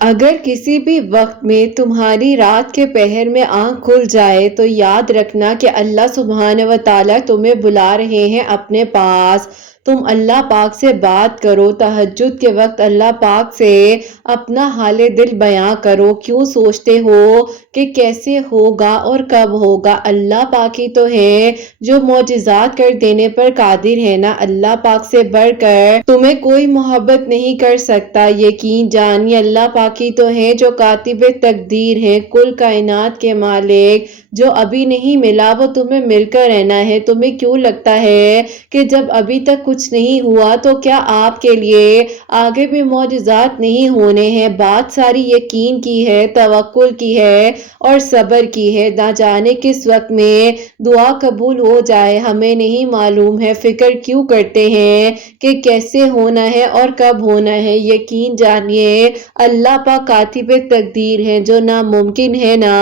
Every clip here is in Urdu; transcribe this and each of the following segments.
اگر کسی بھی وقت میں تمہاری رات کے پہر میں آنکھ کھل جائے تو یاد رکھنا کہ اللہ سبحانہ و تعالیٰ تمہیں بلا رہے ہیں اپنے پاس۔ تم اللہ پاک سے بات کرو، تہجد کے وقت اللہ پاک سے اپنا حال دل بیان کرو۔ کیوں سوچتے ہو کہ کیسے ہوگا اور کب ہوگا؟ اللہ پاک ہی تو ہے جو معجزات کر دینے پر قادر ہے نا۔ اللہ پاک سے بڑھ کر تمہیں کوئی محبت نہیں کر سکتا۔ یقین جانیے اللہ پاک ہی تو ہے جو کاتب تقدیر ہے، کل کائنات کے مالک۔ جو ابھی نہیں ملا وہ تمہیں مل کر رہنا ہے۔ تمہیں کیوں لگتا ہے کہ جب ابھی تک کچھ نہیں ہوا تو کیا آپ کے لیے آگے بھی معجزات نہیں ہونے ہیں؟ بات ساری یقین کی ہے، توکل کی ہے اور صبر کی ہے۔ نہ جانے کس وقت میں دعا قبول ہو جائے، ہمیں نہیں معلوم ہے۔ فکر کیوں کرتے ہیں کہ کیسے ہونا ہے اور کب ہونا ہے؟ یقین جانیے اللہ پاک کاتب تقدیر ہے۔ جو ناممکن ہے نا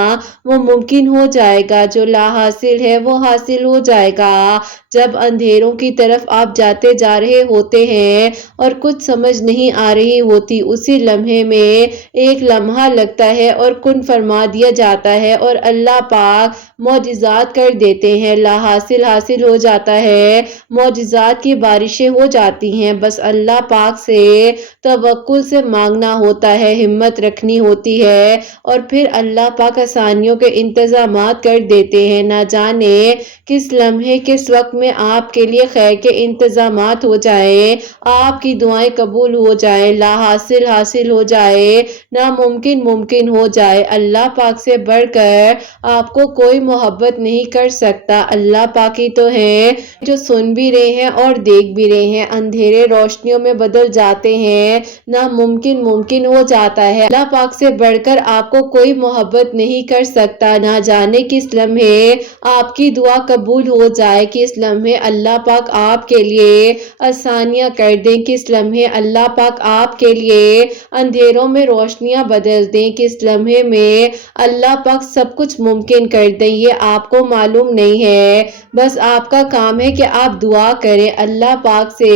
وہ ممکن ہو جائے گا، جو لا حاصل ہے وہ حاصل ہو جائے گا۔ جب اندھیروں کی طرف آپ جاتے جا رہے ہوتے ہیں اور کچھ سمجھ نہیں آ رہی ہوتی، اسی لمحے میں ایک لمحہ لگتا ہے اور کن فرما دیا جاتا ہے اور اللہ پاک معجزات کر دیتے ہیں، لا حاصل حاصل ہو جاتا ہے، معجزات کی بارشیں ہو جاتی ہیں۔ بس اللہ پاک سے توکل سے مانگنا ہوتا ہے، ہمت رکھنی ہوتی ہے اور پھر اللہ پاک آسانیوں کے انتظامات کر دیتے ہیں۔ نہ جانے کس لمحے کس وقت میں آپ کے لیے خیر کے انتظامات ہو جائیں، آپ کی دعائیں قبول ہو جائیں، لا حاصل حاصل ہو جائے، ناممکن ممکن ہو جائے۔ اللہ پاک سے بڑھ کر آپ کو کوئی محبت نہیں کر سکتا۔ اللہ پاک ہی تو ہے جو سن بھی رہے ہیں اور دیکھ بھی رہے ہیں۔ اندھیرے روشنیوں میں بدل جاتے ہیں، ناممکن ممکن ہو جاتا ہے۔ اللہ پاک سے بڑھ کر آپ کو کوئی محبت نہیں کر سکتا۔ نہ جانے کس لمحے آپ کی دعا قبول ہو جائے، کس لمحے اللہ پاک آپ کے لیے آسانیاں کر دیں، کس لمحے اللہ پاک آپ کے لیے اندھیروں میں روشنیاں بدل دیں، کس لمحے میں اللہ پاک سب کچھ ممکن کر دیں، یہ آپ کو معلوم نہیں ہے۔ بس آپ کا کام ہے کہ آپ دعا کریں، اللہ پاک سے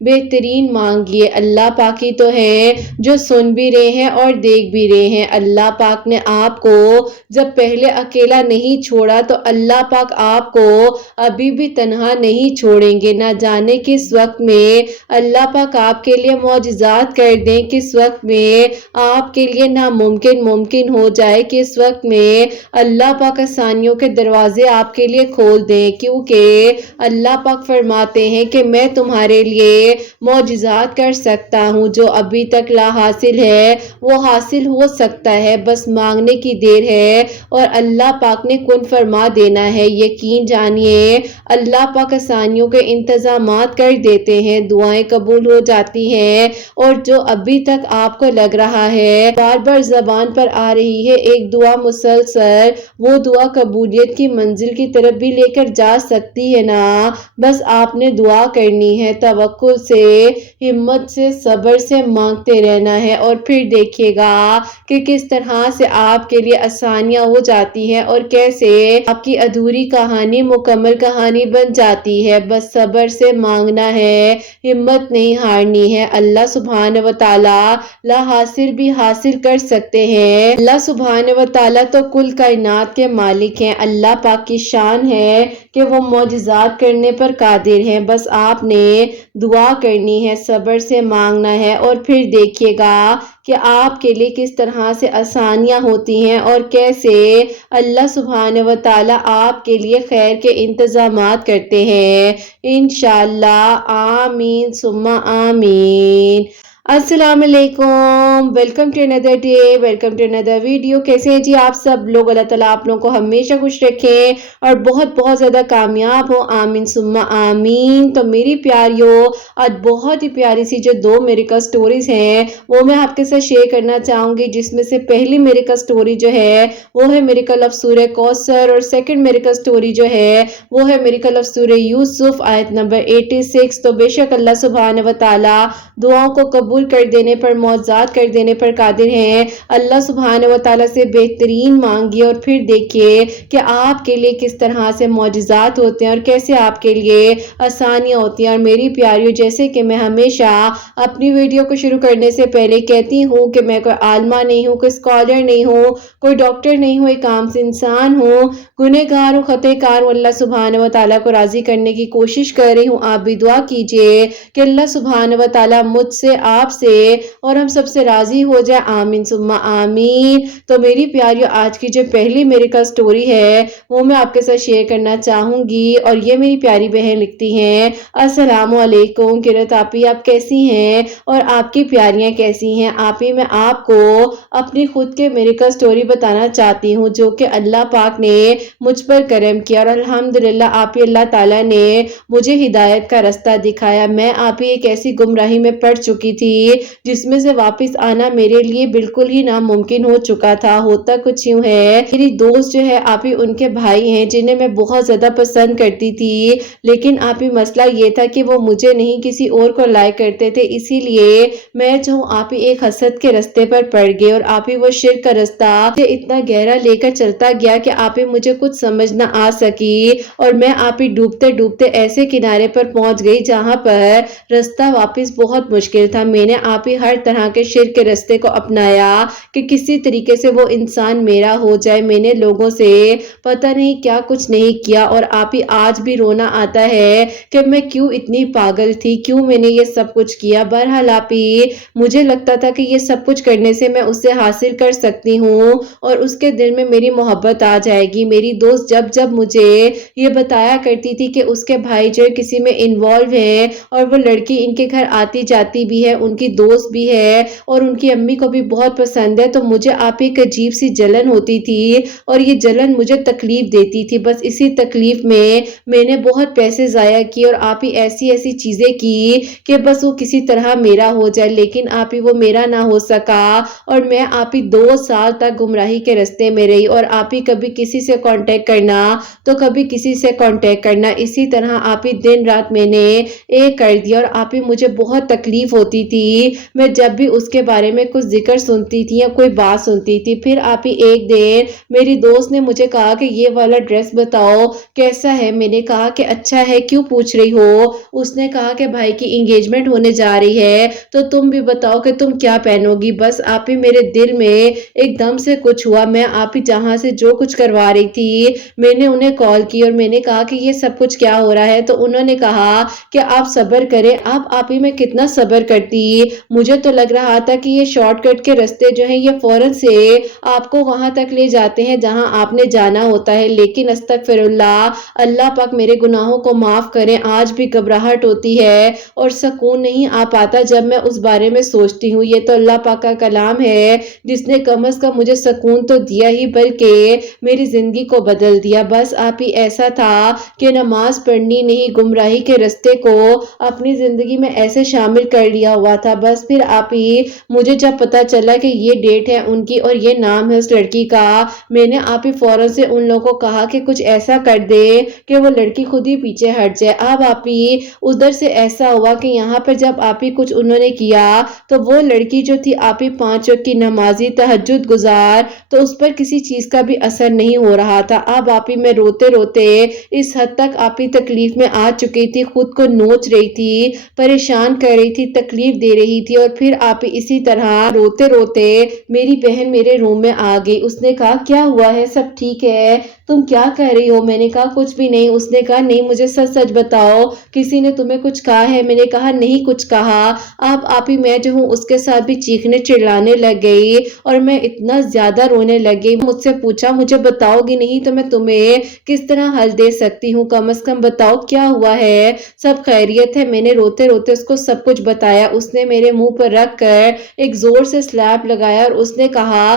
بہترین مانگیے۔ اللہ پاک ہی تو ہے جو سن بھی رہے ہیں اور دیکھ بھی رہے ہیں۔ اللہ پاک نے آپ کو جب پہلے اکیلا نہیں چھوڑا تو اللہ پاک آپ کو ابھی بھی تنہا نہیں چھوڑیں گے۔ نہ جانے کس وقت میں اللہ پاک آپ کے لیے معجزات کر دیں، کس وقت میں آپ کے لیے ناممکن ممکن ہو جائے، کس وقت میں اللہ پاک آسانیوں کے دروازے آپ کے لیے کھول دیں، کیونکہ اللہ پاک فرماتے ہیں کہ میں تمہارے لیے معجزات کر سکتا ہوں۔ جو ابھی تک لا حاصل ہے وہ حاصل ہو سکتا ہے، بس مانگنے کی دیر ہے اور اللہ پاک نے کن فرما دینا ہے۔ یقین جانیے اللہ پاک آسانیوں کے انتظامات کر دیتے ہیں، دعائیں قبول ہو جاتی ہیں اور جو ابھی تک آپ کو لگ رہا ہے بار بار زبان پر آ رہی ہے ایک دعا مسلسل، وہ دعا قبولیت کی منزل کی طرف بھی لے کر جا سکتی ہے نا۔ بس آپ نے دعا کرنی ہے، توکل سے، ہمت سے، صبر سے مانگتے رہنا ہے اور پھر دیکھیے گا کہ کس طرح سے آپ کے لیے آسانیاں ہو جاتی ہیں اور کیسے آپ کی ادھوری کہانی مکمل کہانی بن جاتی ہے۔ بس صبر سے مانگنا ہے، ہمت نہیں ہارنی ہے۔ اللہ سبحانہ و تعالیٰ لا حاصل بھی حاصل کر سکتے ہیں۔ اللہ سبحانہ و تعالیٰ تو کل کائنات کے مالک ہیں۔ اللہ پاک کی شان ہے کہ وہ معجزات کرنے پر قادر ہیں۔ بس آپ نے دعا کرنی ہے، صبر سے مانگنا ہے اور پھر دیکھیے گا کہ آپ کے لیے کس طرح سے آسانیاں ہوتی ہیں اور کیسے اللہ سبحانہ و تعالیٰ آپ کے لیے خیر کے انتظامات کرتے ہیں۔ انشاءاللہ آمین ثم آمین۔ السلام علیکم، welcome to another day, welcome to another video. کیسے ہیں جی آپ سب لوگ؟ اللہ تعالیٰ آپ لوگوں کو ہمیشہ خوش رکھیں اور بہت بہت زیادہ کامیاب ہو، آمین ثم آمین۔ تو میری پیاریوں، آج بہت ہی پیاری سی جو دو میریکل سٹوریز ہیں وہ میں آپ کے ساتھ شیئر کرنا چاہوں گی، جس میں سے پہلی میریکل سٹوری جو ہے وہ ہے میریکل آف سورہ کوثر اور سیکنڈ میریکل سٹوری جو ہے وہ ہے میریکل آف سورہ یوسف آیت نمبر 86۔ تو بے شک اللہ سبحانہ و تعالیٰ دعاؤں کو قبول قبول کر دینے پر، معجزات کر دینے پر قادر ہیں۔ اللہ سبحانہ و تعالیٰ سے بہترین مانگیے اور پھر دیکھیے کہ آپ کے لیے کس طرح سے معجزات ہوتے ہیں اور کیسے آپ کے لیے آسانیاں ہوتی ہیں۔ اور میری پیاریوں، جیسے کہ میں ہمیشہ اپنی ویڈیو کو شروع کرنے سے پہلے کہتی ہوں کہ میں کوئی عالمہ نہیں ہوں، کوئی اسکالر نہیں ہوں، کوئی ڈاکٹر نہیں ہوں، ایک عام سے انسان ہوں، گنہگار ہوں، خطا کار ہوں۔ اللہ سبحانہ و تعالیٰ کو راضی کرنے کی کوشش کر رہی ہوں۔ آپ بھی دعا کیجئے کہ اللہ سبحانہ و تعالیٰ مجھ سے، آپ سے اور ہم سب سے راضی ہو جائے۔ آمین ثم آمین۔ تو میری پیاریوں، آج کی جو پہلی میریکل سٹوری ہے وہ میں آپ کے ساتھ شیئر کرنا چاہوں گی، اور یہ میری پیاری بہن لکھتی ہیں، السلام علیکم قرۃ آپی، آپ کیسی ہیں اور آپ کی پیاریاں کیسی ہیں؟ آپی، میں آپ کو اپنی خود کے میریکل سٹوری بتانا چاہتی ہوں جو کہ اللہ پاک نے مجھ پر کرم کیا، اور الحمدللہ آپی اللہ تعالیٰ نے مجھے ہدایت کا رستہ دکھایا۔ میں آپی ایک ایسی گمراہی میں پڑ چکی تھی جس میں سے واپس آنا میرے لیے بالکل ہی ناممکن ہو چکا تھا۔ ہوتا کچھ یوں ہے، میری دوست جو ہے آپی، ان کے بھائی ہیں جنہیں میں بہت زیادہ پسند کرتی تھی، لیکن آپی مسئلہ یہ تھا کہ وہ مجھے نہیں کسی اور کو لائک کرتے تھے، اسی لیے میں جو ہوں آپی ایک حسد کے رستے پر پڑ گئی، اور آپی وہ شرک کا رستہ اتنا گہرا لے کر چلتا گیا کہ آپی مجھے کچھ سمجھ نہ آ سکی، اور میں آپی ڈوبتے ڈوبتے ایسے کنارے پر پہنچ گئی جہاں پر رستہ واپس بہت مشکل تھا۔ میں نے آپی ہر طرح کے شرک کے رستے کو اپنایا کہ کسی طریقے سے وہ انسان میرا ہو جائے۔ میں نے لوگوں سے پتہ نہیں کیا کچھ نہیں کیا، اور آپی آج بھی رونا آتا ہے کہ میں کیوں اتنی پاگل تھی، کیوں میں نے یہ سب کچھ کیا۔ بہرحال آپی مجھے لگتا تھا کہ یہ سب کچھ کرنے سے میں اسے حاصل کر سکتی ہوں اور اس کے دل میں میری محبت آ جائے گی۔ میری دوست جب جب مجھے یہ بتایا کرتی تھی کہ اس کے بھائی جو کسی میں انوالو ہے، اور وہ لڑکی ان کے گھر آتی جاتی بھی ہے، ان کی دوست بھی ہے، اور ان کی امی کو بھی بہت پسند ہے، تو مجھے آپ ایک عجیب سی جلن ہوتی تھی، اور یہ جلن مجھے تکلیف دیتی تھی۔ بس اسی تکلیف میں نے بہت پیسے ضائع کیے، اور آپ ہی ایسی ایسی چیزیں کی کہ بس وہ کسی طرح میرا ہو جائے، لیکن آپ ہی وہ میرا نہ ہو سکا، اور میں آپ ہی 2 سال تک گمراہی کے رستے میں رہی، اور آپ ہی کبھی کسی سے کانٹیکٹ کرنا تو کبھی کسی سے کانٹیکٹ کرنا، اسی طرح آپ ہی دن رات میں نے ایک کر دیا، اور آپ ہی مجھے بہت تکلیف ہوتی تھی میں جب بھی اس کے بارے میں کچھ ذکر سنتی تھی یا کوئی بات سنتی تھی۔ پھر آپ ہی ایک دن میری دوست نے مجھے کہا کہ یہ والا ڈریس بتاؤ کیسا ہے۔ میں نے کہا کہ اچھا ہے، کیوں پوچھ رہی ہو؟ اس نے کہا کہ بھائی کی انگیجمنٹ ہونے جا رہی ہے، تو تم بھی بتاؤ کہ تم کیا پہنو گی۔ بس آپ ہی میرے دل میں ایک دم سے کچھ ہوا۔ میں آپ ہی جہاں سے جو کچھ کروا رہی تھی میں نے انہیں کال کی، اور میں نے کہا کہ یہ سب کچھ کیا ہو رہا ہے، تو انہوں نے کہا کہ آپ صبر کریں۔ اب آپ ہی میں کتنا صبر کرتی، مجھے تو لگ رہا تھا کہ یہ شارٹ کٹ کے رستے جو ہیں یہ فوراً سے آپ کو وہاں تک لے جاتے ہیں جہاں آپ نے جانا ہوتا ہے، لیکن استغفر اللہ، اللہ پاک میرے گناہوں کو معاف کریں، آج بھی گھبراہٹ ہوتی ہے اور سکون نہیں آ پاتا جب میں اس بارے میں سوچتی ہوں۔ یہ تو اللہ پاک کا کلام ہے جس نے کم از کم مجھے سکون تو دیا ہی بلکہ میری زندگی کو بدل دیا۔ بس آپ ہی ایسا تھا کہ نماز پڑھنی نہیں، گمراہی کے رستے کو اپنی زندگی میں ایسے شامل کر لیا ہوا تھا۔ بس پھر آپ ہی مجھے جب پتا چلا کہ یہ ڈیٹ ہے ان کی اور یہ نام ہے اس لڑکی کا، میں نے آپ ہی فوراً سے ان لوگوں کو کہا کہ کچھ ایسا کر دے کہ وہ لڑکی خود ہی پیچھے ہٹ جائے۔ اب آپ ہی ادھر سے ایسا ہوا کہ یہاں پر جب آپ ہی کچھ انہوں نے کیا تو وہ لڑکی جو تھی آپ ہی 5 وقت کی نمازی، تہجد گزار، تو اس پر کسی چیز کا بھی اثر نہیں ہو رہا تھا۔ اب آپ ہی میں روتے روتے اس حد تک آپ ہی تکلیف میں آ چکی تھی، خود کو نوچ رہی تھی، پریشان کر رہی تھی، تکلیف دے رہی تھی، اور پھر آپ ہی اسی طرح روتے روتے میری بہن میرے روم میں آ گئی۔ اس نے کہا کیا ہوا ہے، سب ٹھیک ہے، تم کیا کہہ رہی ہو؟ میں نے کہا کچھ بھی نہیں۔ اس نے کہا نہیں، مجھے سچ سچ بتاؤ، کسی نے تمہیں کچھ کہا ہے؟ میں نے کہا نہیں کچھ کہا۔ اب آپ ہی میں جو ہوں اس کے ساتھ بھی چیخنے چلانے لگ گئی، اور میں اتنا زیادہ رونے لگ گئی۔ مجھ سے پوچھا مجھے بتاؤ گی نہیں تو میں تمہیں کس طرح حل دے سکتی ہوں، کم از کم بتاؤ کیا ہوا ہے، سب خیریت ہے؟ میں نے روتے روتے اس کو سب کچھ بتایا۔ اس نے میرے منہ پر رکھ کر ایک زور سے سلیپ لگایا، اور اس نے کہا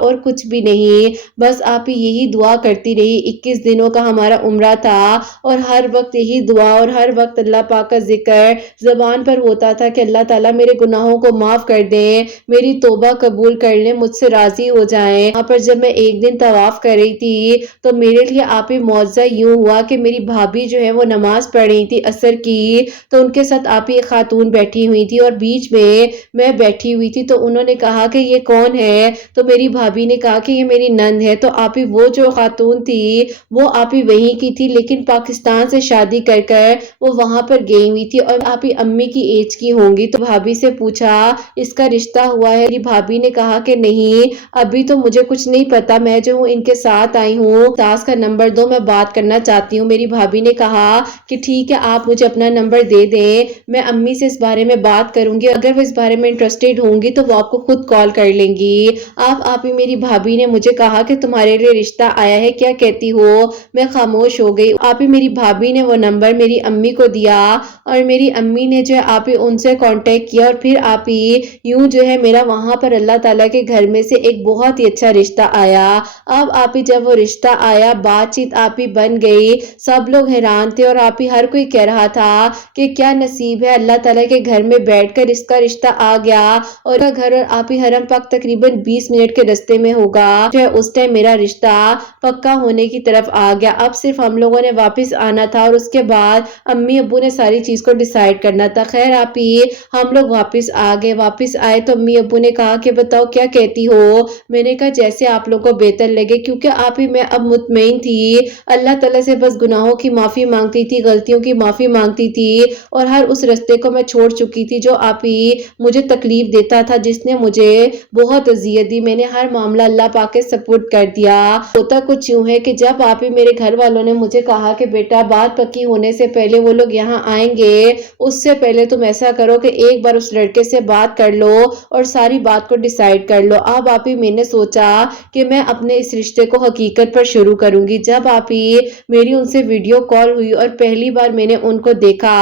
اور کچھ بھی نہیں۔ بس آپ یہی دعا کرتی رہی۔ 21 دنوں کا ہمارا عمرہ تھا اور ہر وقت یہی دعا اور ہر وقت اللہ پاک کا ذکر زبان پر ہوتا تھا کہ اللہ تعالیٰ میرے گناہوں کو معاف کر دیں، میری توبہ قبول کر لیں، مجھ سے راضی ہو جائیں۔ یہاں پر جب میں ایک دن طواف کر رہی تھی تو میرے لیے آپ معجزہ یوں ہوا کہ میری بھابھی جو ہے وہ نماز پڑھ رہی تھی عصر کی، تو ان کے ساتھ آپ ایک خاتون بیٹھی ہوئی تھی اور بیچ میں بیٹھی ہوئی تھی، تو انہوں نے کہا کہ یہ کون ہے؟ تو میری بھابھی نے کہا کہ یہ میری نند ہے۔ تو آپ وہ جو خاتون تھی وہ آپ وہیں کی تھی، لیکن پاکستان سے شادی کر کر وہ وہاں پر گئی ہوئی تھی اور آپ امی کی ایج کی ہوں گی۔ تو بھابھی سے پوچھا اس کا رشتہ ہوا ہے؟ میری بھابھی نے کہا کہ نہیں، ابھی تو مجھے کچھ نہیں پتا، میں جو ہوں ان کے ساتھ آئی ہوں، ساس کا نمبر دو، میں بات کرنا چاہتی ہوں۔ میری بھابھی نے کہا کہ ٹھیک ہے، آپ مجھے اپنا نمبر دے دیں، میں امی سے اس بارے میں بات کروں گی، اگر وہ اس بارے میں انٹرسٹیڈ ہوں گی تو وہ آپ کو خود کال کر لیں گی۔ آپ ہی میری بھابھی نے مجھے کہا کہ تمہارے لیے رشتہ آیا ہے، کیا کہتی ہو؟ میں خاموش ہو گئی۔ آپ ہی میری بھابھی نے وہ نمبر میری امی کو دیا اور میری امی نے جو ہے آپ ہی ان سے کانٹیکٹ کیا اور پھر آپ ہی یوں جو ہے میرا وہاں پر اللہ تعالیٰ کے گھر میں سے ایک بہت ہی اچھا رشتہ آیا۔ اب آپ ہی جب وہ رشتہ آیا، بات چیت آپ ہی بن گئی، سب لوگ حیران تھے اور آپ ہی ہر کوئی کہہ رہا تھا کہ کیا نصیب ہے، اللہ تعالیٰ کے گھر میں بیٹھ کر اس کا رشتہ آ گیا اور گھر اور آپ ہی حرم پاک تقریباً 20 منٹ کے رستے میں ہوگا۔ جو ہے اس ٹائم میرا رشتہ پکا ہونے کی طرف آ گیا۔ اب صرف ہم لوگوں نے واپس آنا تھا اور اس کے بعد امی ابو نے ساری چیز کو ڈیسائیڈ کرنا تھا۔ خیر آپ ہی ہم لوگ واپس آ گئے، واپس آئے تو امی ابو نے کہا کہ بتاؤ کیا کہتی ہو؟ میں نے کہا جیسے آپ لوگوں کو بہتر لگے، کیونکہ آپ ہی میں اب مطمئن تھی، اللہ تعالیٰ سے بس گناہوں کی معافی مانگتی تھی، غلطیوں کی معافی مانگتی تھی اور ہر اس رستے کو میں چھوڑ چکی تھی جو آپ ہی مجھے تکلیف دیتا تھا، جس نے مجھے بہت اذیت دی۔ میں نے ہر معاملہ اللہ پاک کے سپرد کر دیا۔ ہوتا کچھ یوں ہے کہ جب آپ ہی میرے گھر والوں نے مجھے کہا کہ بیٹا بات پکی ہونے سے پہلے وہ لوگ یہاں آئیں گے، اس سے پہلے تم ایسا کرو کہ ایک بار اس لڑکے سے بات کر لو اور ساری بات کو ڈیسائیڈ کر لو۔ اب آپ ہی میں نے سوچا کہ میں اپنے اس رشتے کو حقیقت پر شروع کروں گی۔ جب آپ ہی میری ان سے ویڈیو کال ہوئی اور پہلی بار میں نے ان کو دیکھا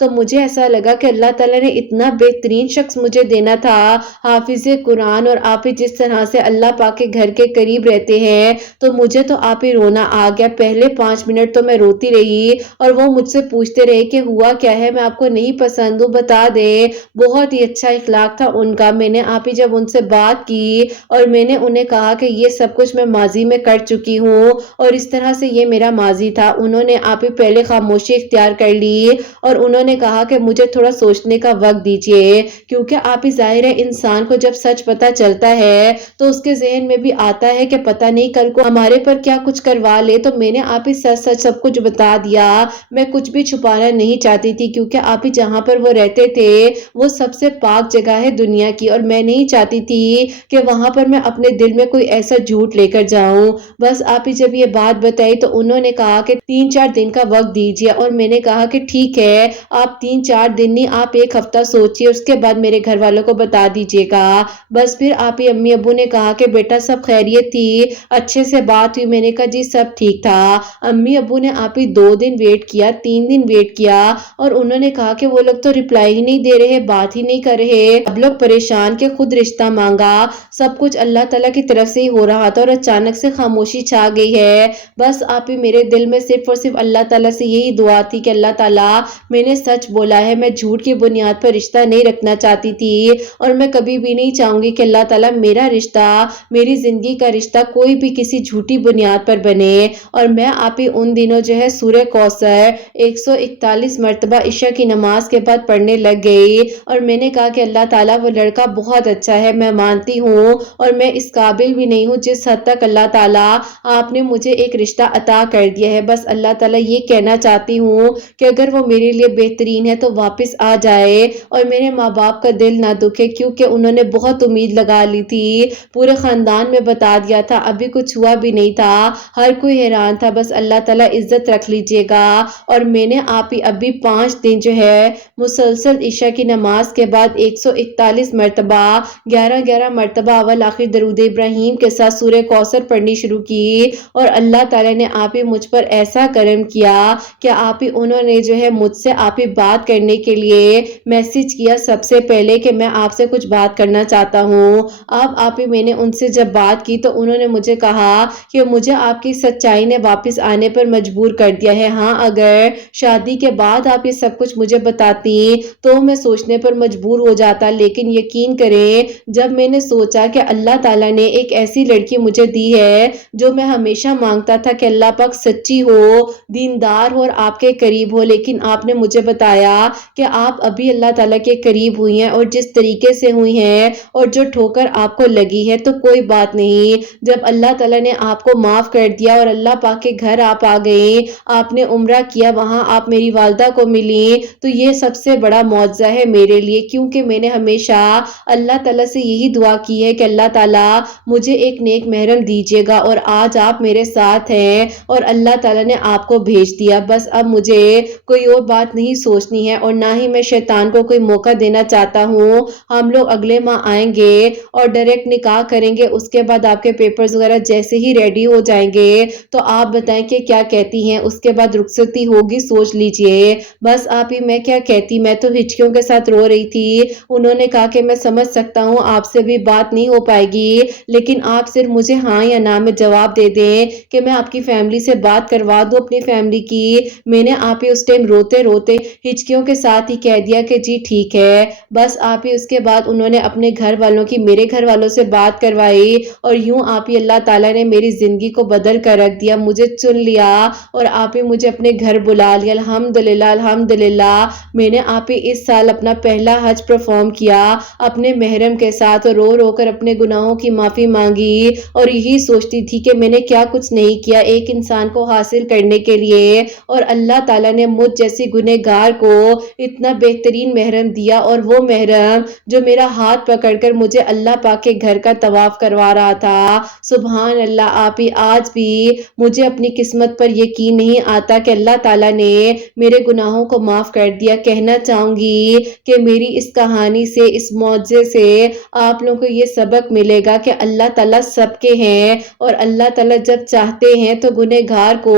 تو مجھے ایسا لگا کہ اللہ تعالیٰ نے اتنا بہترین شخص مجھے دینا تھا، حافظ قرآن، اور آپ ہی جس طرح سے اللہ پاک کے گھر کے قریب رہتے ہیں، تو مجھے تو آپ ہی رونا آ گیا۔ پہلے 5 منٹ تو میں روتی رہی اور وہ مجھ سے پوچھتے رہے کہ ہوا کیا ہے، میں آپ کو نہیں پسند ہوں، بتا دے۔ بہت ہی اچھا اخلاق تھا ان کا۔ میں نے آپ ہی جب ان سے بات کی اور میں نے انہیں کہا کہ یہ سب کچھ میں ماضی میں کر چکی ہوں اور اس طرح سے یہ میرا ماضی تھا، انہوں نے آپ ہی پہلے خاموشی اختیار کر لی اور انہوں نے کہا کہ مجھے تھوڑا سوچنے کا وقت دیجیے، کیونکہ آپ ہی ظاہر ہے انسان کو جب سچ پتا چلتا ہے تو اس کے ذہن میں بھی آتا ہے کہ پتہ نہیں کل کو ہمارے پر کیا کچھ کروا لے۔ تو میں نے آپ ہی سچ سچ سب کچھ بتا دیا، میں کچھ بھی چھپانا نہیں چاہتی تھی، کیونکہ آپ ہی جہاں پر وہ رہتے تھے وہ سب سے پاک جگہ ہے دنیا کی اور میں نہیں چاہتی تھی کہ وہاں پر میں اپنے دل میں کوئی ایسا جھوٹ لے کر جاؤں۔ بس آپ ہی جب یہ بات بتائی تو انہوں نے کہا کہ 3-4 دن کا وقت دیجیے، اور میں نے کہا کہ ٹھیک ہے، آپ 3-4 دن نہیں، آپ 1 ہفتہ سوچیے، اس کے بعد میرے گھر والوں کو بتا دیجیے گا۔ بس پھر آپ ہی امی ابو نے کہا کہ بیٹا سب خیریت تھی، اچھے سے بات ہوئی؟ میں نے کہا جی سب ٹھیک تھا۔ امی ابو نے آپ ہی 2 دن ویٹ کیا، 3 دن ویٹ کیا اور انہوں نے کہا کہ وہ لوگ تو ریپلائی ہی نہیں دے رہے، بات ہی نہیں کر رہے۔ اب لوگ پریشان کہ خود رشتہ مانگا، سب کچھ اللہ تعالیٰ کی طرف سے ہی ہو رہا تھا اور اچانک سے خاموشی چھا گئی ہے۔ بس آپ ہی میرے دل میں صرف اور صرف اللہ تعالیٰ سے یہی دعا تھی کہ اللہ تعالیٰ میں نے سچ بولا ہے، میں جھوٹ کی بنیاد پر رشتہ نہیں رکھنا چاہتی تھی اور میں کبھی بھی نہیں چاہوں گی کہ اللہ تعالیٰ میرا رشتہ، میری زندگی کا رشتہ کوئی بھی کسی جھوٹی بنیاد پر بنے۔ اور میں آپ ہی ان دنوں جو ہے سورہ کوثر 141 مرتبہ عشاء کی نماز کے بعد پڑھنے لگ گئی اور میں نے کہا کہ اللہ تعالیٰ وہ لڑکا بہت اچھا ہے، میں مانتی ہوں اور میں اس قابل بھی نہیں ہوں جس حد تک اللہ تعالیٰ آپ نے مجھے ایک رشتہ عطا کر دیا ہے۔ بس اللہ تعالیٰ یہ کہنا چاہتی ہوں کہ اگر وہ میرے لیے بہترین ہے تو واپس آ جائے اور میرے ماں باپ کا دل نہ دکھے، کیونکہ انہوں نے بہت امید لگا لی تھی، پورے خاندان میں بتا دیا تھا، ابھی کچھ ہوا بھی نہیں تھا، ہر کوئی حیران تھا، بس اللہ تعالیٰ عزت رکھ لیجئے گا۔ اور میں نے آپ ہی ابھی 5 دن جو ہے مسلسل عشاء کی نماز کے بعد 141 مرتبہ 11 مرتبہ اول آخر درود ابراہیم کے ساتھ سورہ کوثر پڑھنی شروع کی اور اللہ تعالیٰ نے آپ ہی مجھ پر ایسا کرم کیا کہ آپ ہی انہوں نے جو ہے مجھ سے آپ ہی بات کرنے کے لیے میسج کیا سب سے پہلے کہ میں آپ سے کچھ بات کرنا چاہتا ہوں۔ اب آپ ہی میں نے ان سے جب بات کی تو انہوں نے مجھے کہا کہ مجھے آپ کی سچائی نے واپس آنے پر مجبور کر دیا ہے۔ ہاں اگر شادی کے بعد آپ یہ سب کچھ مجھے بتاتی تو میں سوچنے پر مجبور ہو جاتا، لیکن یقین کریں جب میں نے سوچا کہ اللہ تعالیٰ نے ایک ایسی لڑکی مجھے دی ہے جو میں ہمیشہ مانگتا تھا کہ اللہ پاک سچی ہو، دیندار ہو اور آپ کے قریب ہو، لیکن آپ نے مجھے بتایا کہ آپ ابھی اللہ تعالیٰ کے قریب ہوئی ہیں اور جس طریقے سے ہوئی ہیں اور جو ٹھوکر آپ کو لگی ہے تو کوئی بات نہیں، جب اللہ تعالیٰ نے آپ کو معاف کر دیا اور اللہ پاک کے گھر آپ آ گئی، آپ نے عمرہ کیا، وہاں آپ میری والدہ کو ملی، تو یہ سب سے بڑا معجزہ ہے میرے لیے، کیونکہ میں نے ہمیشہ اللہ تعالیٰ سے یہی دعا کی ہے کہ اللہ تعالیٰ مجھے ایک نیک محرم دیجیے گا، اور آج آپ میرے ساتھ ہیں اور اللہ تعالیٰ نے آپ کو بھیج دیا۔ بس اب مجھے کوئی اور بات نہیں سوچنی ہے اور نہ ہی میں شیطان کو کوئی موقع دینا چاہتا ہوں۔ ہم لوگ اگلے ماہ آئیں گے اور ڈائریکٹ نکاح کریں گے، اس کے بعد آپ کے پیپرز وغیرہ جیسے ہی ریڈی ہو جائیں گے تو آپ بتائیں کہ کیا کہتی ہیں، اس کے بعد رخصتی ہوگی، سوچ لیجئے۔ بس آپ ہی میں کیا کہتی، میں تو ہچکیوں کے ساتھ رو رہی تھی۔ انہوں نے کہا کہ میں سمجھ سکتا ہوں آپ سے بھی بات نہیں ہو پائے گی، لیکن آپ صرف مجھے ہاں یا نہ میں جواب دے دیں کہ میں آپ کی فیملی سے بات کروا دوں اپنی فیملی کی۔ میں نے آپ ہی اس ٹائم روتے روتے ہچکیوں کے ساتھ ہی کہہ دیا کہ جی ٹھیک ہے۔ بس آپ ہی اس کے بعد انہوں نے اپنے گھر والوں کی میرے گھر والوں سے بات کروائی اور یوں آپ ہی اللہ تعالیٰ نے میری زندگی کو بدل کر رکھ دیا، مجھے چن لیا اور آپ ہی مجھے اپنے گھر بلا لیا۔ الحمدللہ الحمدللہ، میں نے آپ ہی اس سال اپنا پہلا حج پرفارم کیا اپنے محرم کے ساتھ، رو رو کر اپنے گناہوں کی معافی مانگی اور یہی سوچتی تھی کہ میں نے کیا کچھ نہیں کیا ایک انسان کو حاصل کرنے کے لیے، اور اللہ تعالیٰ نے مجھ جیسی گنہگار کو اتنا بہترین محرم دیا، اور وہ محرم جو میرا ہاتھ پکڑ کر مجھے اللہ پاک کے گھر کا طواف کروا رہا تھا۔ سبحان اللہ، آپ ہی آج بھی مجھے اپنی قسمت پر یقین نہیں آتا کہ اللہ تعالیٰ نے میرے گناہوں کو معاف کر دیا۔ کہنا چاہوں گی کہ میری اس کہانی سے، اس معجزے سے آپ لوگوں کو یہ سبق ملے گا کہ اللہ تعالیٰ سب کے ہیں، اور اللہ تعالیٰ جب چاہتے ہیں تو گنہگار کو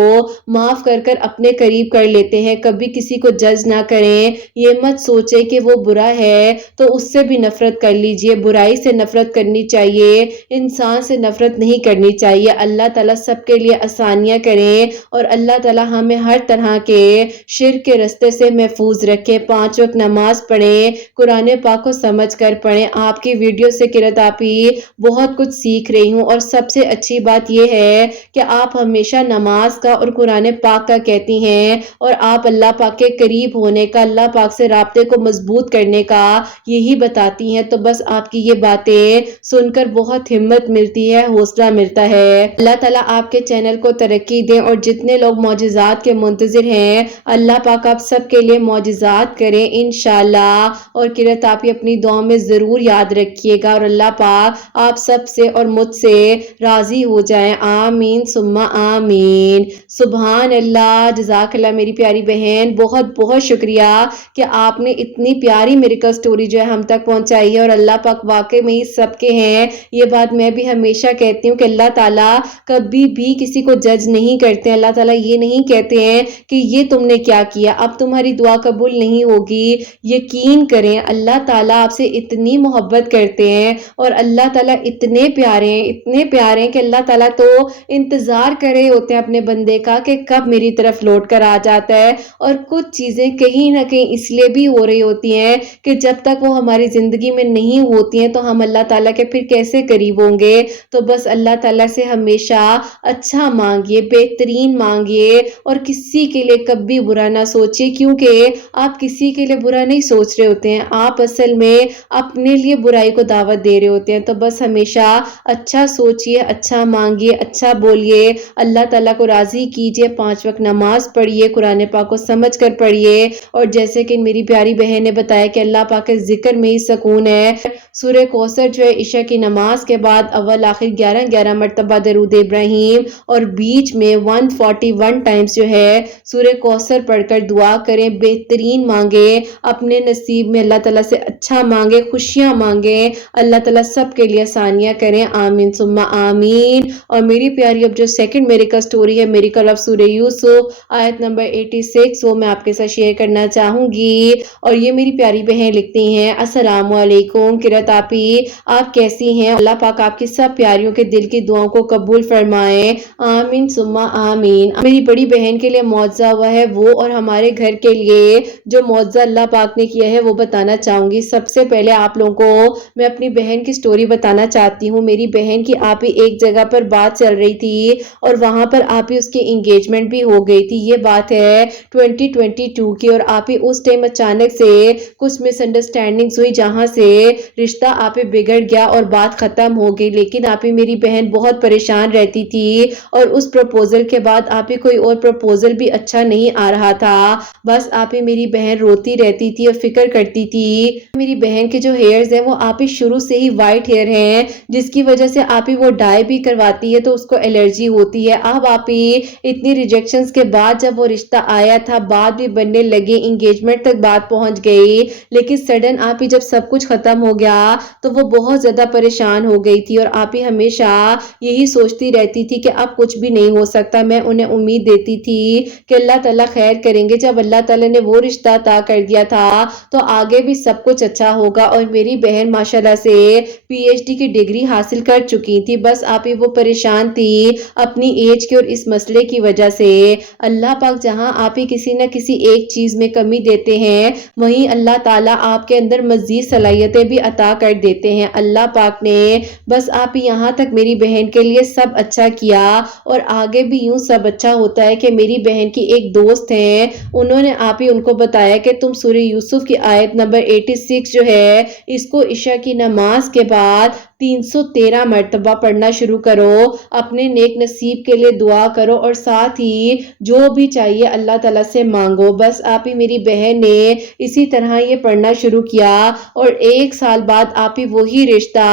معاف کر کر اپنے قریب کر لیتے ہیں۔ کبھی کسی کو جج نہ کریں، یہ مت سوچے کہ وہ برا ہے تو اس سے بھی نفرت کر لیجئے، برائی سے نفرت کرنی چاہیے، انسان سے نفرت نہیں کرنی چاہیے۔ اللہ تعالیٰ سب کے لیے آسانیاں کریں اور اللہ تعالیٰ ہمیں ہر طرح کے شرک کے رستے سے محفوظ رکھے۔ 5 وقت نماز پڑھیں، قرآن پاک کو سمجھ کر پڑھیں۔ آپ کی ویڈیو سے قرات آپ ہی بہت کچھ سیکھ رہی ہوں، اور سب سے اچھی بات یہ ہے کہ آپ ہمیشہ نماز کا اور قرآن پاک کا کہتی ہیں، اور آپ اللہ پاک کے قریب ہونے کا، اللہ پاک سے رابطے کو مضبوط کرنے کا یہی بتاتی ہیں۔ تو بس آپ کی یہ باتیں سن کر بہت ہمت ملتی ہے، حوصلہ ملتا ہے۔ اللہ تعالیٰ آپ کے چینل کو ترقی دیں، اور جتنے لوگ معجزات کے منتظر ہیں اللہ پاک آپ سب کے لیے معجزات کریں انشاءاللہ، اور قرات آپ اپنی دعاؤں میں ضرور یاد رکھیے گا، اور اللہ پاک آپ سب سے اور مجھ سے راضی ہو جائیں۔ آمین ثم آمین۔ سبحان اللہ، جزاک اللہ میری پیاری بہن، بہت بہت شکریہ کہ آپ نے اتنی پیاری میریکل سٹوری جو ہے ہم تک پہنچائی ہے، اور اللہ پاک واقعی میں ہی سب کے ہیں۔ یہ بات میں بھی ہمیشہ کہتی ہوں کہ اللہ تعالیٰ کبھی بھی کسی کو جج نہیں کرتے ہیں۔ اللہ تعالیٰ یہ نہیں کہتے ہیں کہ یہ تم نے کیا کیا، اب تمہاری دعا قبول نہیں ہوگی۔ یقین کریں اللہ تعالیٰ آپ سے اتنی محبت کرتے ہیں، اور اللہ تعالیٰ اتنے پیارے ہیں، اتنے پیارے ہیں کہ اللہ تعالیٰ تو انتظار کر رہے ہوتے ہیں اپنے بندے کا کہ کب میری طرف لوٹ کر آ جاتا ہے، اور کچھ چیزیں کہیں نہ کہیں اس لیے بھی ہو رہی ہوتی ہیں کہ جب تک وہ ہماری زندگی میں نہیں ہوتی ہیں تو ہم اللہ تعالیٰ کے پھر کیسے قریب ہوں گے۔ تو بس اللہ تعالیٰ سے ہمیشہ اچھا مانگیے، بہترین مانگیے، اور کسی کے لیے کبھی برا نہ سوچیے، کیونکہ آپ کسی کے لیے برا نہیں سوچ رہے ہوتے ہیں، آپ اصل میں اپنے لیے برائی کو دعوت دے رہے ہوتے ہیں۔ تو بس ہمیشہ اچھا سوچیے، اچھا مانگیے، اچھا بولیے، اللہ تعالیٰ کو راضی کیجیے، 5 وقت نماز پڑھیے، قرآن پاک کو سمجھ کر پڑھیے، اور جیسے کہ میری پیاری بہن نے بتایا کہ اللہ پاک کے ذکر میں ہی سکون ہے۔ سورہ کوثر جو ہے عشاء کی نماز کے بعد اول آخر 11 مرتبہ درود ابراہیم، اور بیچ میں 141 ٹائمز جو ہے سورہ کوثر پڑھ کر دعا کریں، بہترین مانگیں، اپنے نصیب میں اللہ تعالیٰ سے اچھا مانگیں، خوشیاں مانگیں، اللہ تعالیٰ سب کے لیے آسانیاں کریں۔ آمین ثم آمین۔ اور میری پیاری اب جو سیکنڈ میریکل سٹوری ہے، میریکل آف سورہ یوسف آیت نمبر 86، وہ میں آپ کے ساتھ شیئر کرنا چاہوں گی، اور یہ میری پیاری بہن لکھتی ہیں، السلام علیکم علیکم قرۃ آپی، آپ کیسی ہیں؟ اللہ پاک آپ کی سب پیاریوں کے دل کی دعاؤں کو قبول فرمائے، آمین ثم آمین۔ میری بڑی بہن کے لیے معجزہ ہوا ہے وہ، اور ہمارے گھر کے لیے جو معجزہ اللہ پاک نے کیا ہے وہ بتانا چاہوں گی۔ سب سے پہلے آپ لوگوں کو میں اپنی بہن کی سٹوری بتانا چاہتی ہوں۔ میری بہن کی آپی ایک جگہ پر بات چل رہی تھی اور وہاں پر آپی اس کی انگیجمنٹ بھی ہو گئی تھی۔ یہ بات ہے 2022 کی، اور آپی اس ٹائم اچانک سے کچھ مس انڈرسٹینڈنگز ہوئی جہاں سے رشتہ آپی بگڑ گیا اور بات ختم ہو گئی، لیکن آپی میری بہن بہت پریشان رہتی تھی اور اس پروپوزل کے بعد آپی کوئی اور پروپوزل بھی اچھا نہیں آ رہا تھا۔ بس آپی میری بہن روتی رہتی تھی اور فکر کرتی تھی۔ میری بہن کے جو ہیئرز ہیں وہ آپی شروع سے ہی وائٹ ہیئر ہیں، جس کی وجہ سے آپی وہ ڈائی بھی کرواتی ہے تو اس کو الرجی ہوتی ہے۔ اب آپی اتنی ریجیکشنز کے بعد جب وہ رشتہ آیا تھا، بات بھی بننے لگی، انگیجمنٹ تک بات پہنچ گئی، لیکن سڈن آپی جب سب کچھ ختم ہو گیا تو وہ بہت زیادہ پریشان ہو گئی تھی، اور آپی ہمیشہ یہی سوچتی رہتی تھی کہ اب کچھ بھی نہیں ہو سکتا۔ میں انہیں امید دیتی تھی کہ اللہ تعالیٰ خیر کریں گے۔ جب اللہ تعالیٰ نے وہ رشتہ عطا کر دیا تھا تو آگے بھی سب کچھ اچھا ہوگا، اور میری بہن ماشاءاللہ سے PhD کی ڈگری حاصل کر چکی تھی۔ بس آپی وہ پریشان تھی اپنی ایج کے اور اس مسئلے کی وجہ سے۔ اللہ پاک جہاں آپی کسی نہ کسی ایک چیز میں کمی دیتے ہیں، وہیں اللہ تعالیٰ آپ کے اندر مزید صلاحیتیں بھی عطا کر دیتے ہیں۔ اللہ پاک نے بس آپی یہاں تک میری بہن کے لیے سب اچھا کیا، اور آگے بھی یوں سب اچھا ہوتا ہے کہ میری بہن کی ایک دوست ہیں، انہوں نے آپی ان کو بتایا کہ تم سورہ یوسف کی آیت نمبر 86 جو ہے اس کو عشاء کی نماز کے بعد 313 مرتبہ پڑھنا شروع کرو، اپنے نیک نصیب کے لیے دعا کرو، اور ساتھ ہی جو بھی چاہیے اللہ تعالیٰ سے مانگو۔ بس آپی میری بہن نے اسی طرح یہ پڑھنا شروع کیا، اور 1 سال بعد آپی وہی رشتہ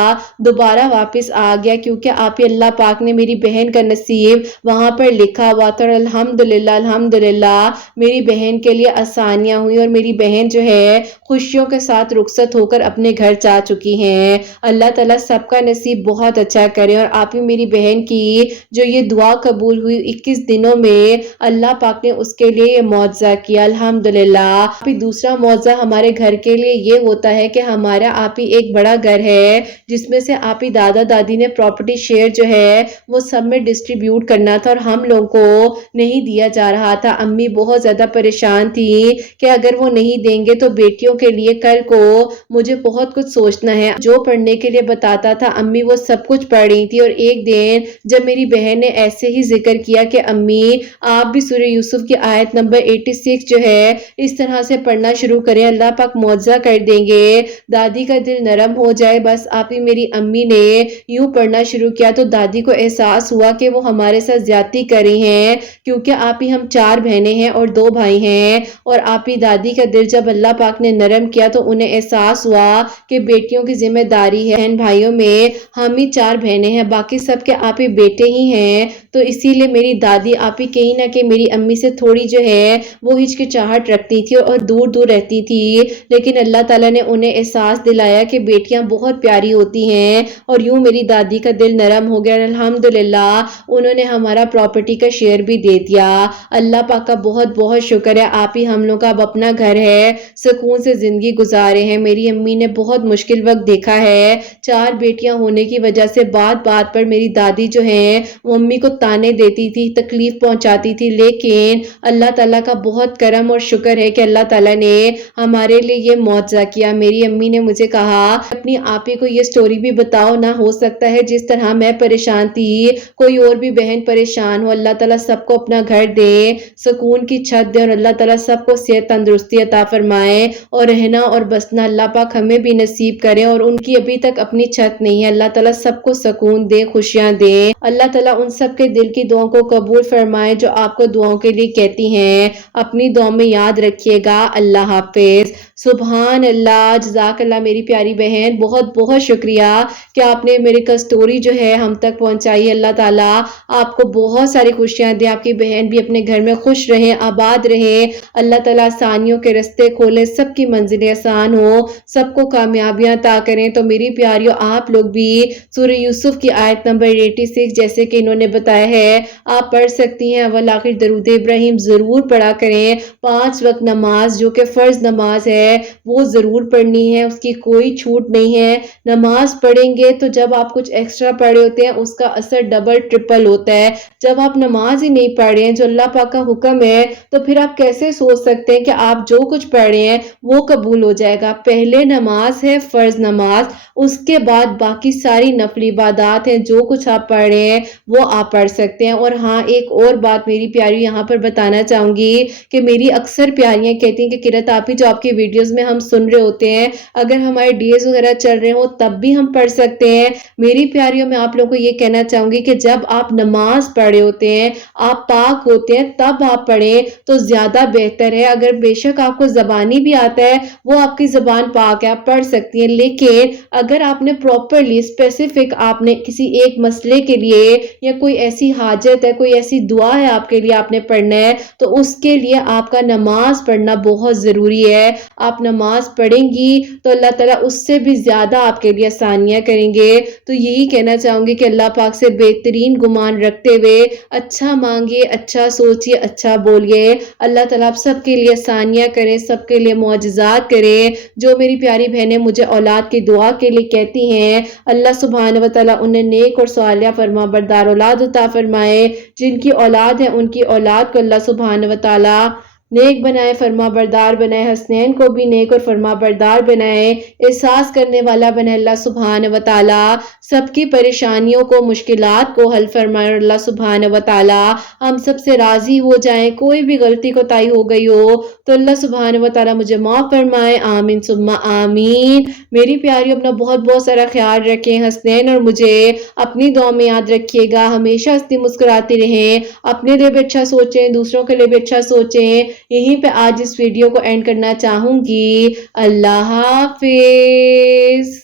دوبارہ واپس آ گیا، کیونکہ آپی اللہ پاک نے میری بہن کا نصیب وہاں پر لکھا ہوا تھا، اور الحمدللہ میری بہن کے لیے آسانیاں ہوئی، اور میری بہن جو ہے خوشیوں کے ساتھ رخصت ہو کر اپنے گھر جا چکی ہیں۔ اللہ تعالیٰ سب کا نصیب بہت اچھا کرے۔ اور آپی میری بہن کی جو یہ دعا قبول ہوئی 21 دنوں میں، اللہ پاک نے اس کے لیے یہ معجزہ کیا، الحمدللہ۔ آپی دوسرا معجزہ ہمارے گھر کے لیے یہ ہوتا ہے کہ ہمارا آپی ایک بڑا گھر ہے جس میں سے آپی دادا دادی نے پراپرٹی شیئر جو ہے وہ سب میں ڈسٹریبیوٹ کرنا تھا، اور ہم لوگوں کو نہیں دیا جا رہا تھا۔ امی بہت زیادہ پریشان تھی کہ اگر وہ نہیں دیں گے تو بیٹیوں کے لیے کل کو مجھے بہت کچھ سوچنا ہے۔ جو پڑھنے کے لیے بتاتا تھا امی وہ سب کچھ پڑھ رہی تھی، اور ایک دن جب میری بہن نے ایسے ہی ذکر کیا کہ امی آپ بھی سورہ یوسف کی آیت نمبر 86 جو ہے اس طرح سے پڑھنا شروع کریں، اللہ پاک معجزہ کر دیں گے، دادی کا دل نرم ہو جائے۔ بس آپی میری امی نے یوں پڑھنا شروع کیا تو دادی کو احساس ہوا کہ وہ ہمارے ساتھ زیادتی کر رہی ہیں، کیونکہ آپی ہم 4 بہنیں ہیں اور 2 بھائی ہیں، اور آپی دادی کا دل جب اللہ پاک نے نرم کیا تو انہیں احساس ہوا کہ بیٹیوں کی ذمہ داری ہے، بہن بھائیوں میں ہم ہی 4 بہنیں ہیں، باقی سب کے آپی بیٹے ہی ہیں، تو اسی لیے میری دادی آپی کہیں نہ کہ میری امی سے تھوڑی جو ہے وہ ہچکچاہٹ رکھتی تھی اور دور دور رہتی تھی، لیکن اللہ تعالیٰ نے انہیں احساس دلایا کہ بیٹیاں بہت پیاری ہوتی ہیں، اور یوں میری دادی کا دل نرم ہو گیا، الحمدللہ انہوں نے ہمارا پراپرٹی کا شیئر بھی دے دیا۔ اللہ پاک کا بہت بہت شکر ہے، آپی ہم لوگ کا اب اپنا گھر ہے، سکون سے زندگی گزارے ہیں۔ میری امی نے بہت مشکل وقت دیکھا ہے، 4 بیٹیاں ہونے کی وجہ سے بات بات پر میری دادی جو ہیں وہ امی کو تانے دیتی تھی، تکلیف پہنچاتی تھی، لیکن اللہ تعالیٰ کا بہت کرم اور شکر ہے کہ اللہ تعالیٰ نے ہمارے لیے یہ معجزہ کیا۔ میری امی نے مجھے کہا اپنی آپی کو یہ سٹوری بھی بتاؤ، نہ ہو سکتا ہے جس طرح میں پریشان تھی کوئی اور بھی بہن پریشان ہو، اللہ تعالیٰ سب کو اپنا گھر دے، سکون کی چھت دے، اور اللہ تعالیٰ سب کو صحت تندرستی عطا فرمائے، اور رہنا اور بسنا اللہ پاک ہمیں بھی نصیب کرے، اور ان کی ابھی تک اپنی چھت نہیں ہے، اللہ تعالیٰ سب کو سکون دے، خوشیاں دے، اللہ تعالیٰ ان سب کے دل کی دعاؤں کو قبول فرمائے جو آپ کو دعاؤں کے لیے کہتی ہیں۔ اپنی دعاؤں میں یاد رکھیے گا۔ اللہ حافظ۔ سبحان اللہ، جزاک اللہ میری پیاری بہن، بہت بہت شکریہ کہ آپ نے میری کا سٹوری جو ہے ہم تک پہنچائی۔ اللہ تعالیٰ آپ کو بہت ساری خوشیاں دے، آپ کی بہن بھی اپنے گھر میں خوش رہیں، آباد رہیں، اللہ تعالیٰ آسانیوں کے رستے کھولے، سب کی منزلیں آسان ہو، سب کو کامیابیاں عطا کریں۔ تو میری پیاریوں آپ لوگ بھی سورہ یوسف کی آیت نمبر 86 جیسے کہ انہوں نے بتایا ہے آپ پڑھ سکتی ہیں، اول آخر درود ابراہیم ضرور پڑھا کریں، 5 وقت نماز جو کہ فرض نماز ہے ہے وہ ضرور پڑھنی ہے، اس کی کوئی چھوٹ نہیں ہے۔ نماز پڑھیں گے تو جب آپ کچھ ایکسٹرا پڑھے ہوتے ہیں اس کا اثر ڈبل ٹرپل ہوتا ہے۔ جب آپ نماز ہی نہیں پڑھ رہے ہیں جو اللہ پاک کا حکم ہے تو پھر آپ کیسے سوچ سکتے ہیں کہ آپ جو کچھ پڑھ رہے ہیں وہ قبول ہو جائے گا؟ پہلے نماز ہے فرض نماز، اس کے بعد باقی ساری نفلی عبادات ہیں، جو کچھ آپ پڑھ رہے ہیں وہ آپ پڑھ سکتے ہیں۔ اور ہاں، ایک اور بات میری پیاری یہاں پر بتانا چاہوں گی کہ میری اکثر پیاریاں کہتی ہیں کہ قرۃ آپی جو آپ کی ویڈیوز میں ہم سن رہے ہوتے ہیں اگر ہمارے ڈیز وغیرہ چل رہے ہوں تب بھی ہم پڑھ سکتے ہیں۔ میری پیاریوں میں آپ لوگوں کو یہ کہنا چاہوں گی کہ جب آپ نماز پڑھ رہے ہوتے ہیں، آپ پاک ہوتے ہیں، تب آپ پڑھیں تو زیادہ بہتر ہے۔ اگر بے شک آپ کو زبانی بھی آتا ہے، وہ آپ کی زبان پاک ہے، آپ پڑھ سکتی ہیں، لیکن اگر آپ نے پراپرلی اسپیسیفک آپ نے کسی ایک مسئلے کے لیے یا کوئی ایسی حاجت ہے، کوئی ایسی دعا ہے آپ کے لیے آپ نے پڑھنا ہے تو اس کے لیے آپ کا نماز پڑھنا بہت ضروری ہے۔ آپ نماز پڑھیں گی تو اللہ تعالیٰ اس سے بھی زیادہ آپ کے لیے آسانیاں کریں گے۔ تو یہی کہنا چاہوں گی کہ اللہ پاک سے بہترین گمان رکھتے ہوئے اچھا مانگیے، اچھا سوچیے، اچھا بولیے۔ اللہ تعالیٰ آپ سب کے لیے آسانیاں کریں، سب کے لیے معجزات کریں۔ جو میری پیاری بہنیں مجھے اولاد کی دعا کے لیے کہتی ہیں، اللہ سبحانہ و تعالیٰ انہیں نیک اور صالحہ فرما بردار اولاد عطا فرمائے۔ جن کی اولاد ہے ان کی اولاد کو اللہ سبحانہ و تعالیٰ نیک بنائے، فرما بردار بنائے، حسنین کو بھی نیک اور فرما بردار بنائے، احساس کرنے والا بنائے اللہ سبحانہ و تعالیٰ۔ سب کی پریشانیوں کو، مشکلات کو حل فرمائے اور اللہ سبحانہ و تعالیٰ ہم سب سے راضی ہو جائیں۔ کوئی بھی غلطی کوتاہی ہو گئی ہو تو اللہ سبحانہ و تعالیٰ مجھے معاف فرمائے، آمین ثم آمین۔ میری پیاری اپنا بہت بہت سارا خیال رکھیں، حسنین اور مجھے اپنی دعا میں یاد رکھیے گا، ہمیشہ ہنستی مسکراتی رہیں، اپنے لیے بھی اچھا سوچیں، دوسروں کے لیے بھی اچھا سوچیں۔ یہیں پہ آج اس ویڈیو کو اینڈ کرنا چاہوں گی۔ اللہ حافظ۔